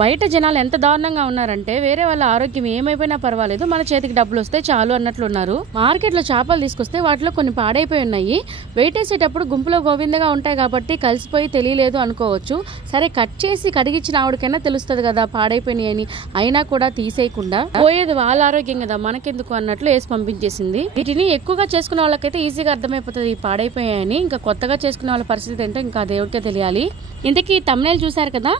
బయట జనాలు ఎంత దారుణంగా ఉన్నారంటే వేరే వాళ్ళ ఆరోగ్యం ఏమైపోయినా పర్వాలేదు, మన చేతికి డబ్బులు వస్తే చాలు అన్నట్లున్నారు. మార్కెట్లో చేపలు తీసుకొస్తే వాటిలో కొన్ని పాడైపోయి ఉన్నాయి. వెయిట్ వేసేటప్పుడు గుంపులో గోవిందగా ఉంటాయి కాబట్టి కలిసిపోయి తెలియలేదు అనుకోవచ్చు. సరే కట్ చేసి కడిగించిన ఆవిడకైనా తెలుస్తుంది కదా పాడైపోయినాయి అని, అయినా కూడా తీసేయకుండా పోయేది వాళ్ళ ఆరోగ్యం కదా మనకెందుకు అన్నట్లు వేసి పంపించేసింది. వీటిని ఎక్కువగా చేసుకునే వాళ్ళకైతే ఈజీగా అర్థమైపోతుంది ఈ పాడైపోయాయని. ఇంకా కొత్తగా చేసుకునే వాళ్ళ పరిస్థితి ఏంటో ఇంకా దేవుడికే తెలియాలి. ఇంతకీ తమ్నేల్ చూసారు కదా,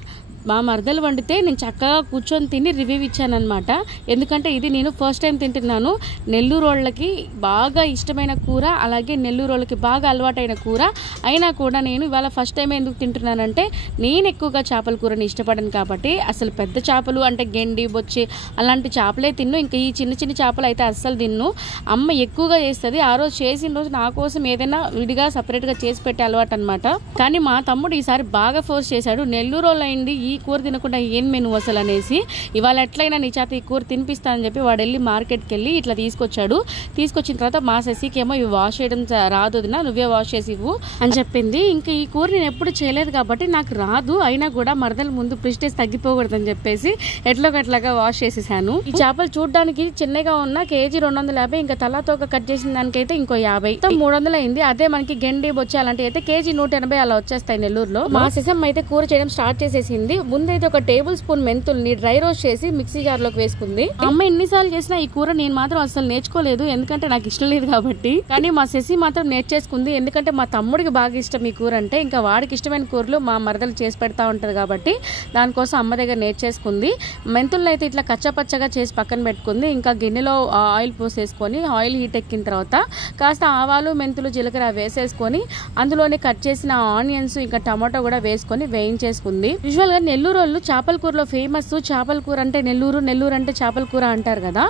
మా మరదలు వండితే నేను చక్కగా కూర్చొని తిని రివ్యూ ఇచ్చానమాట. ఎందుకంటే ఇది నేను ఫస్ట్ టైం తింటున్నాను. నెల్లూరు వాళ్ళకి బాగా ఇష్టమైన కూర, అలాగే నెల్లూరు వాళ్ళకి బాగా అలవాటైన కూర. అయినా కూడా నేను ఇవాళ ఫస్ట్ టైం ఎందుకు తింటున్నానంటే నేను ఎక్కువగా చేపల కూరని ఇష్టపడను కాబట్టి. అసలు పెద్ద చేపలు అంటే గెండి, బొచ్చి అలాంటి చేపలే తిన్ను. ఇంకా ఈ చిన్న చిన్న చేపలు అయితే అస్సలు తిన్ను. అమ్మ ఎక్కువగా చేస్తుంది. ఆ రోజు చేసిన రోజు నా కోసం ఏదైనా విడిగా సపరేట్గా చేసి పెట్టే అలవాటు అనమాట. కానీ మా తమ్ముడు ఈసారి బాగా ఫోర్స్ చేశాడు. నెల్లూరు వాళ్ళు అయింది ఈ కూర తినకుండా ఏం మెను అసలు అనేసి, ఇవాళ ఎట్లయినా నీ చేత ఈ కూర తినిపిస్తానని చెప్పి వాడు వెళ్ళి మార్కెట్కి వెళ్ళి ఇట్లా తీసుకొచ్చాడు. తీసుకొచ్చిన తర్వాత మా శశికి ఏమో ఇవి వాష్ చేయడం రాదు వదినా, నువ్వే వాష్ చేసి ఇవ్వు అని చెప్పింది. ఇంకా ఈ కూర నేను ఎప్పుడు చేయలేదు కాబట్టి నాకు రాదు. అయినా కూడా మరదల ముందు ప్రిస్టేజ్ తగ్గిపోకూడదని చెప్పేసి ఎట్లాగా వాష్ చేసేసాను. ఈ చేపలు చూడడానికి చిన్నగా ఉన్న కేజీ 250, ఇంకా తలాతోక కట్ చేసిన దానికైతే ఇంకో 50, 300 అయింది. అదే మనకి గెండి, బొచ్చి అలాంటివి అయితే కేజీ 180 అలా వచ్చేస్తాయి నెల్లూరులో. మా శశమ్మ అయితే కూర చేయడం స్టార్ట్ చేసేసింది. ముందైతే ఒక టేబుల్ స్పూన్ మెంతుల్ని డ్రై రోస్ట్ చేసి మిక్సీ జార్ లోకి వేసుకుంది. అమ్మ ఎన్నిసార్లు చేసినా ఈ కూర నేను మాత్రం అసలు నేర్చుకోలేదు, ఎందుకంటే నాకు ఇష్టం లేదు కాబట్టి. కానీ మా శశి మాత్రం నేర్చేసుకుంది, ఎందుకంటే మా తమ్ముడికి బాగా ఇష్టం ఈ కూర అంటే. ఇంకా వాడికి ఇష్టమైన కూరలు మా మరదలు చేసి పెడతా ఉంటది కాబట్టి దానికోసం అమ్మ దగ్గర నేర్చేసుకుంది. మెంతుల్ని అయితే ఇట్లా కచ్చపచ్చగా చేసి పక్కన పెట్టుకుంది. ఇంకా గిన్నెలో ఆయిల్ పోసేసుకొని ఆయిల్ హీట్ ఎక్కిన తర్వాత కాస్త ఆవాలు, మెంతులు, జీలకర్ర వేసేసుకొని అందులోనే కట్ చేసిన ఆనియన్స్ ఇంకా టమాటో కూడా వేసుకొని వేయించేసుకుంది. యూజువల్ గా నెల్లూరు వాళ్ళు చేపల కూరలో ఫేమస్. చేపల కూర అంటే నెల్లూరు, నెల్లూరు అంటే చేపల కూర అంటారు కదా.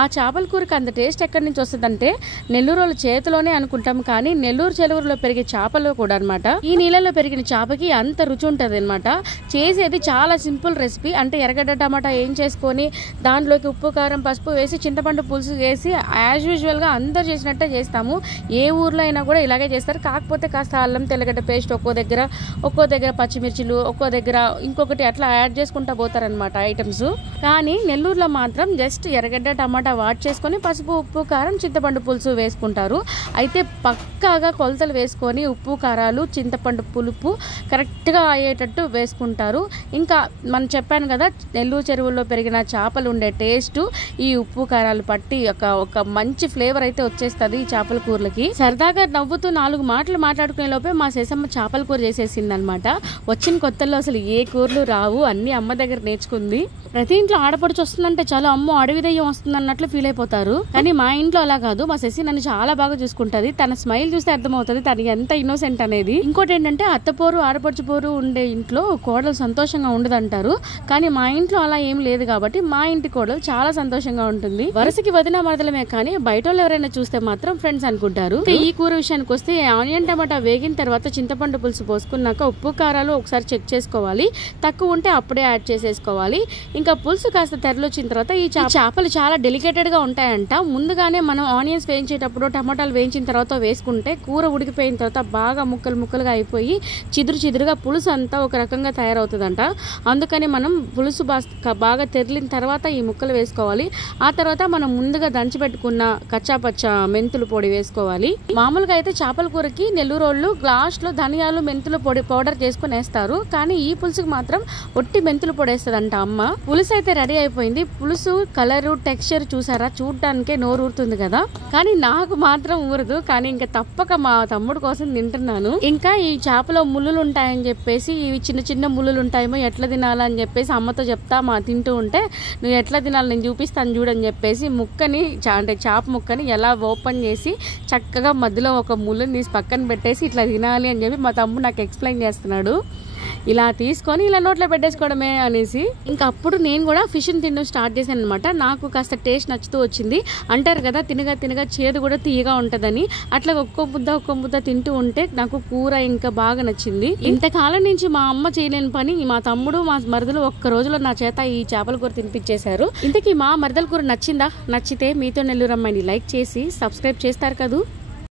ఆ చేపల కూరకి అంత టేస్ట్ ఎక్కడి నుంచి వస్తుందంటే నెల్లూరు వాళ్ళ చేతిలోనే అనుకుంటాం. కానీ నెల్లూరు చెరువులో పెరిగే చేపలు కూడా అనమాట, ఈ నీళ్ళలో పెరిగిన చేపకి అంత రుచి ఉంటుంది అనమాట. చేసేది చాలా సింపుల్ రెసిపీ. అంటే ఎర్రగడ్డ, టమాటా ఏం చేసుకొని దాంట్లోకి ఉప్పు, కారం, పసుపు వేసి చింతపండు పులుసు వేసి యాజ్ యూజువల్ గా అందరు చేసినట్టే చేస్తాము. ఏ ఊర్లో అయినా కూడా ఇలాగే చేస్తారు. కాకపోతే కాస్త అల్లం, తెల్లగడ్డ పేస్ట్ ఒక్కో దగ్గర పచ్చిమిర్చిలు, ఒక్కో దగ్గర ఇంకొకటి అట్లా యాడ్ చేసుకుంటా పోతారనమాట ఐటమ్స్. కానీ నెల్లూరులో మాత్రం జస్ట్ ఎర్రగడ్డ, టమాటా వాట్ చేసుకొని పసుపు, ఉప్పు, కారం, చింతపండు పులుసు వేసుకుంటారు. అయితే పక్కాగా కొలతలు వేసుకొని ఉప్పు, కారాలు, చింతపండు పులుపు కరెక్ట్గా అయ్యేటట్టు వేసుకుంటారు. ఇంకా మనం చెప్పాను కదా నెల్లూరు చెరువుల్లో పెరిగిన చేపలు ఉండే టేస్ట్ ఈ ఉప్పు కారాలు పట్టి ఒక మంచి ఫ్లేవర్ అయితే వచ్చేస్తుంది ఈ చేపల కూరలకి. సరదాగా నవ్వుతూ 4 మాటలు మాట్లాడుకునే లోపే మా శేషమ్మ చేపల కూర చేసేసింది అనమాట. వచ్చిన కొత్తల్లో అసలు ఏ కూరలు రావు, అన్ని అమ్మ దగ్గర నేర్చుకుంది. ప్రతి ఇంట్లో ఆడపడుచు వస్తుందంటే చాలా అమ్మో అడవి దయ్యం వస్తుంది అన్నట్లు ఫీల్ అయిపోతారు. కానీ మా ఇంట్లో అలా కాదు. మా శశి నన్ను చాలా బాగా చూసుకుంటది. తన స్మైల్ చూస్తే అర్థమవుతుంది తను ఎంత ఇన్నోసెంట్ అనేది. ఇంకోటి ఏంటంటే అత్తపోరు, ఆడపడుచు పోరు ఉండే ఇంట్లో కోడలు సంతోషంగా ఉండదంటారు. కానీ మా ఇంట్లో అలా ఏం లేదు కాబట్టి మా ఇంటి కోడలు చాలా సంతోషంగా ఉంటుంది. వరుసకి వదిన మరదలమే కానీ బయట ఎవరైనా చూస్తే మాత్రం ఫ్రెండ్స్ అనుకుంటారు. ఈ కూర విషయానికి వస్తే ఆనియన్, టమాటా వేగిన తర్వాత చింతపండు పులుసు పోసుకున్నాక ఉప్పు, కారాలు ఒకసారి చెక్ చేసుకోవాలి. తక్కువ ఉంటే అప్పుడే యాడ్ చేసేసుకోవాలి. ఇంకా పులుసు కాస్త తెరలొచ్చిన తర్వాత ఈ చేపలు చాలా డెలికేటెడ్ గా ఉంటాయంట. ముందుగానే మనం ఆనియన్స్ వేయించేటప్పుడు, టమాటాలు వేయించిన తర్వాత వేసుకుంటే కూర ఉడికిపోయిన తర్వాత బాగా ముక్కలుగా అయిపోయి చిదురుగా పులుసు అంతా ఒక రకంగా తయారవుతుందంట. అందుకని మనం పులుసు బాగా తెరిలిన తర్వాత ఈ ముక్కలు వేసుకోవాలి. ఆ తర్వాత మనం ముందుగా దంచి పెట్టుకున్న కచ్చాపచ్చ మెంతులు పొడి వేసుకోవాలి. మామూలుగా అయితే చేపల కూరకి నెల్లూరు వాళ్ళు లాస్ట్ లో ధనియాలు, మెంతులు పొడి పౌడర్ చేసుకుని వేస్తారు. కానీ ఈ పులుసుకి మాత్రం ఒట్టి మెంతులు పొడి వేస్తుందంట అమ్మ. పులుసు అయితే రెడీ అయిపోయింది. పులుసు కలరు, టెక్స్చర్ చూసారా, చూడడానికే నోరు ఊరుతుంది కదా. కానీ నాకు మాత్రం ఊరదు. కానీ ఇంకా తప్పక మా తమ్ముడు కోసం తింటున్నాను. ఇంకా ఈ చేపలో ముళ్ళులు ఉంటాయని చెప్పేసి, ఇవి చిన్న ముళ్ళులు ఉంటాయేమో ఎట్లా తినాలని చెప్పేసి అమ్మతో చెప్తా తింటూ ఉంటే, నువ్వు ఎట్లా తినాలి నేను చూపిస్తాను చూడని చెప్పేసి ముక్కని అంటే చేప ముక్కని ఎలా ఓపెన్ చేసి చక్కగా మధ్యలో ఒక ముళ్ళుని తీసి పక్కన పెట్టేసి ఇట్లా తినాలి అని చెప్పి మా తమ్ముడు నాకు ఎక్స్ప్లెయిన్ చేస్తున్నాడు. ఇలా తీసుకొని ఇలా నోట్లో పెట్టేసుకోవడమే అనేసి. ఇంకా అప్పుడు నేను కూడా ఫిష్ని తినడం స్టార్ట్ చేశాను అనమాట. నాకు కాస్త టేస్ట్ నచ్చుతూ వచ్చింది. అంటారు కదా తినగా చేదు కూడా తీయగా ఉంటుందని. అట్లా ఒక్కో ముద్ద తింటూ ఉంటే నాకు కూర ఇంకా బాగా నచ్చింది. ఇంతకాలం నుంచి మా అమ్మ చేయలేని పని మా తమ్ముడు, మా మరదలు ఒక్క రోజులో నా చేత ఈ చేపల కూర తినిపించేశారు. ఇంతకీ మా మరదల కూర నచ్చిందా? నచ్చితే మీతో నెల్లూరు అమ్మాయిని లైక్ చేసి సబ్స్క్రైబ్ చేస్తారు కదూ.